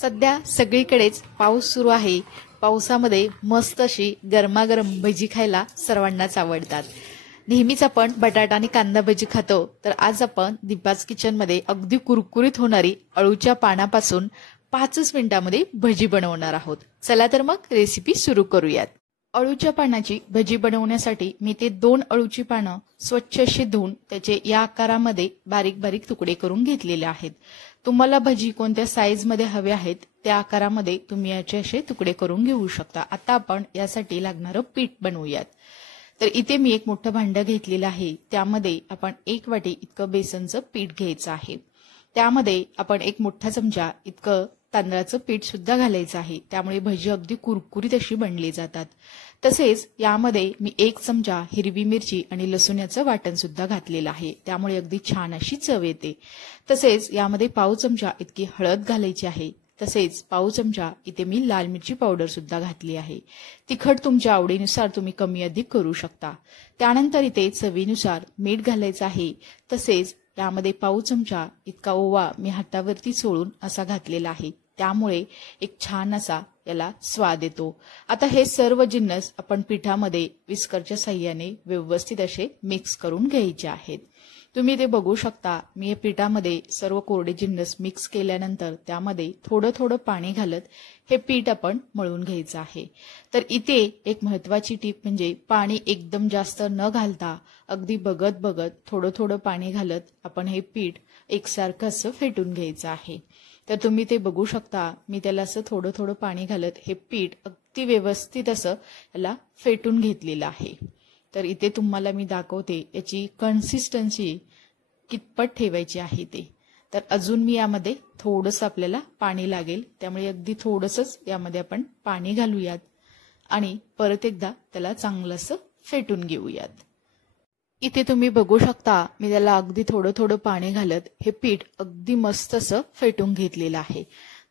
सध्या सगळीकडेच पाऊस सुरू आहे. पावसामध्ये मस्त अशी गरमागरम भजी खायला सर्वांनाच आवडतात. नेहमीच आपण बटाटा आणि कांदा भजी खातो, तर आज आपण दीपाज किचनमध्ये अगदी कुरकुरीत होणारी अळूच्या पानापासून 5 मिनिटांमध्ये भजी बनवणार आहोत. चला तर मग रेसिपी सुरू करूयात. अळूच्या पानाची भजी बनवण्यासाठी मी ते 2 अळूची पानं स्वच्छ अशी धुवून त्याचे या आकारामध्ये बारीक बारीक तुकडे करून घेतलेले आहेत. तुम्हाला भजी कोणत्या साईज मध्ये हवे आहेत त्या आकारामध्ये तुम्ही याचे असे तुकडे करून घेऊ शकता. आता आपण यासाठी लागणारं पीठ बनवूयात. तर इथे मी एक मोठं भांडं घेतलेलं आहे. त्यामध्ये आपण 1 वाटी इतकं बेसनचं पीठ घ्यायचं आहे. त्यामध्ये आपण 1 मोठा चमचा इतकं तांदळाचं पीठ सुद्धा घालायचं आहे. त्यामुळे भजी अगदी कुरकुरीत अशी बनली जातात. तसेच यामध्ये मी 1 चमचा हिरवी मिरची आणि लसूणाचं वाटण सुद्धा घातलेलं आहे. त्यामुळे अगदी छान अशी चव येते. तसेच यामध्ये पाव चमचा इतकी हळद घालायची आहे. तसेच पाव चमचा इथे मी लाल मिरची पावडर सुद्धा घातली आहे. तिखट तुमच्या आवडीनुसार तुम्ही कमी अधिक करू शकता. त्यानंतर इथे चवीनुसार मीठ घालायचं आहे. तसेच यामध्ये पाव चमचा इतका ओवा मी हातावरती चोळून असा घातलेला आहे. त्यामुळे एक छान असा याला स्वाद येतो. आता हे सर्व जिन्नस आपण पिठामध्ये विस्करच्या साहाय्याने व्यवस्थित असे मिक्स करून घ्यायचे आहेत. तुम्ही ते बघू शकता. मी या पिठामध्ये सर्व कोरडे जिन्नस मिक्स केल्यानंतर त्यामध्ये थोडं थोडं पाणी घालत हे पीठ आपण मळून घ्यायचं आहे. तर इथे एक महत्वाची टीप म्हणजे पाणी एकदम जास्त न घालता अगदी बघत बघत थोडं थोडं पाणी घालत आपण हे पीठ एकसारखं असं फेटून घ्यायचं आहे. तर तुम्ही ते बघू शकता. मी त्याला असं थोडं थोडं पाणी घालत हे पीठ अगदी व्यवस्थित असं याला फेटून घेतलेलं आहे. तर इथे तुम्हाला मी दाखवते याची कन्सिस्टन्सी कितपत ठेवायची आहे ते. तर अजून मी यामध्ये थोडंसं आपल्याला पाणी लागेल. त्यामुळे अगदी थोडंसंच यामध्ये आपण पाणी घालूयात आणि परत एकदा त्याला चांगलं असं फेटून घेऊयात. इथे तुम्ही बघू शकता मी त्याला अगदी थोडं थोडं पाणी घालत हे पीठ अगदी मस्त असं फेटून घेतलेलं आहे.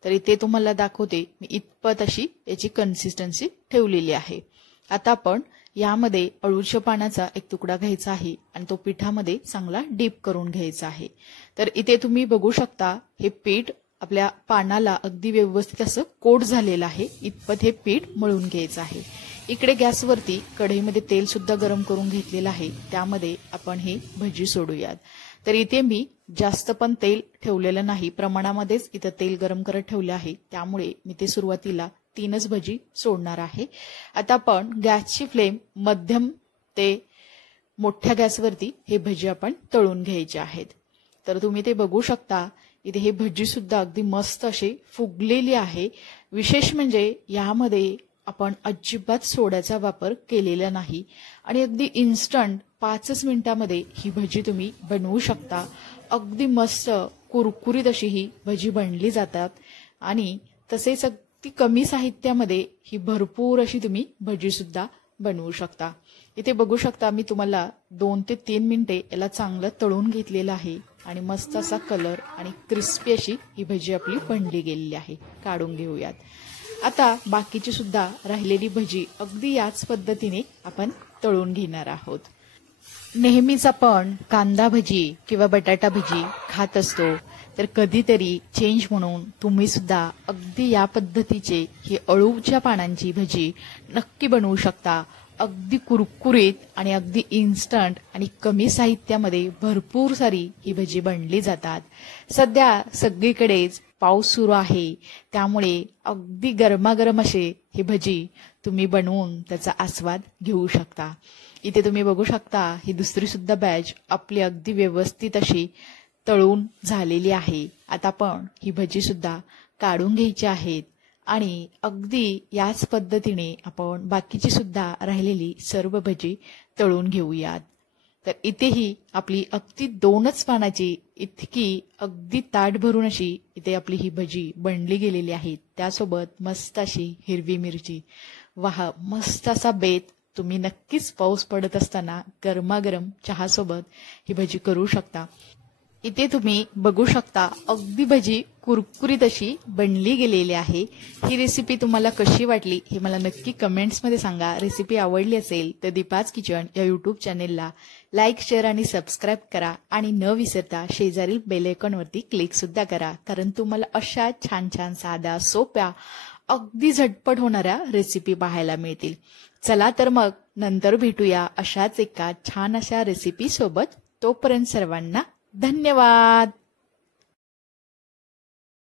तर इथे तुम्हाला दाखवते मी इतपत अशी याची कन्सिस्टन्सी ठेवलेली आहे. आता आपण यामध्ये अळूच्या पानाचा एक तुकडा घ्यायचा आहे आणि तो पिठामध्ये चांगला डीप करून घ्यायचा आहे. तर इथे तुम्ही बघू शकता हे पीठ आपल्या पानाला अगदी व्यवस्थित असं कोट झालेलं आहे. इतपत हे पीठ मळून घ्यायचं आहे. इकडे गॅसवरती कढईमध्ये तेल सुद्धा गरम करून घेतलेलं आहे. त्यामध्ये आपण हे भजी सोडूयात. तर इथे मी जास्त पण तेल ठेवलेलं नाही, प्रमाणामध्येच इथं तेल गरम करत ठेवले आहे. त्यामुळे मी ते सुरुवातीला 3च भजी सोडणार आहे. आता आपण गॅसची फ्लेम मध्यम ते मोठ्या गॅसवरती हे भजी आपण तळून घ्यायचे आहेत. तर तुम्ही ते बघू शकता. इथे हे भजी सुद्धा अगदी मस्त अशी फुगलेली आहे. विशेष म्हणजे यामध्ये आपण अजिबात सोड्याचा वापर केलेला नाही आणि अगदी इन्स्टंट 5च मिनिटांमध्ये ही भजी तुम्ही बनवू शकता. अगदी मस्त कुरकुरीत अशी ही भजी बनली जातात आणि तसेच ती कमी साहित्यामध्ये ही भरपूर अशी तुम्ही भजी सुद्धा बनवू शकता. इथे बघू शकता मी तुम्हाला 2 ते 3 मिनिटे याला चांगलं तळून घेतलेलं आहे आणि मस्त असा कलर आणि क्रिस्पी अशी ही भजी आपली बनली गेलेली आहे. काढून घेऊयात. आता बाकीची सुद्धा राहिलेली भजी अगदी याच पद्धतीने आपण तळून घेणार आहोत. नेहमीच आपण कांदा भजी किंवा बटाटा भजी खात असतो, तर कधीतरी चेंज म्हणून तुम्ही सुद्धा अगदी या पद्धतीचे ही अळूच्या पानांची भजी नक्की बनवू शकता. अगदी कुरकुरीत आणि अगदी इन्स्टंट आणि कमी साहित्यामध्ये भरपूर सारी ही भजी बनली जातात. सध्या सगळीकडेच पाऊस सुरू आहे. त्यामुळे अगदी गरमागरम असे ही भजी तुम्ही बनवून त्याचा आस्वाद घेऊ शकता. इथे तुम्ही बघू शकता ही दुसरी सुद्धा बॅच आपली अगदी व्यवस्थित अशी तळून झालेली आहे. आता आपण ही भजी सुद्धा काढून घ्यायची आहेत आणि अगदी याच पद्धतीने आपण बाकीची सुद्धा राहिलेली सर्व भजी तळून घेऊयात. तर इथेही आपली अगदी 2च पानाची इतकी अगदी ताट भरून अशी इथे आपली ही भजी बनली गेलेली आहे. त्यासोबत मस्त अशी हिरवी मिरची. वाह, मस्त असा बेत तुम्ही नक्कीच पाऊस पडत असताना गरमागरम चहासोबत ही भजी करू शकता. इथे तुम्ही बघू शकता अगदी भजी कुरकुरीत अशी बनली गेलेली आहे। ही रेसिपी तुम्हाला कशी वाटली हे मला नक्की कमेंट्समध्ये सांगा। रेसिपी आवडली असेल तर दीपाज किचन या यूट्यूब चॅनेलला लाईक, शेअर आणि सबस्क्राईब करा आणि न विसरता शेजारील बेल आयकॉनवरती क्लिक सुद्धा करा, कारण तुम्हाला अशा छान छान साध्या सोप्या अगदी झटपट होणाऱ्या रेसिपी पाहायला मिळतील। चला तर मग नंतर भेटूया अशाच एका छान अशा रेसिपी सोबत। तोपर्यंत सर्वांना धन्यवाद।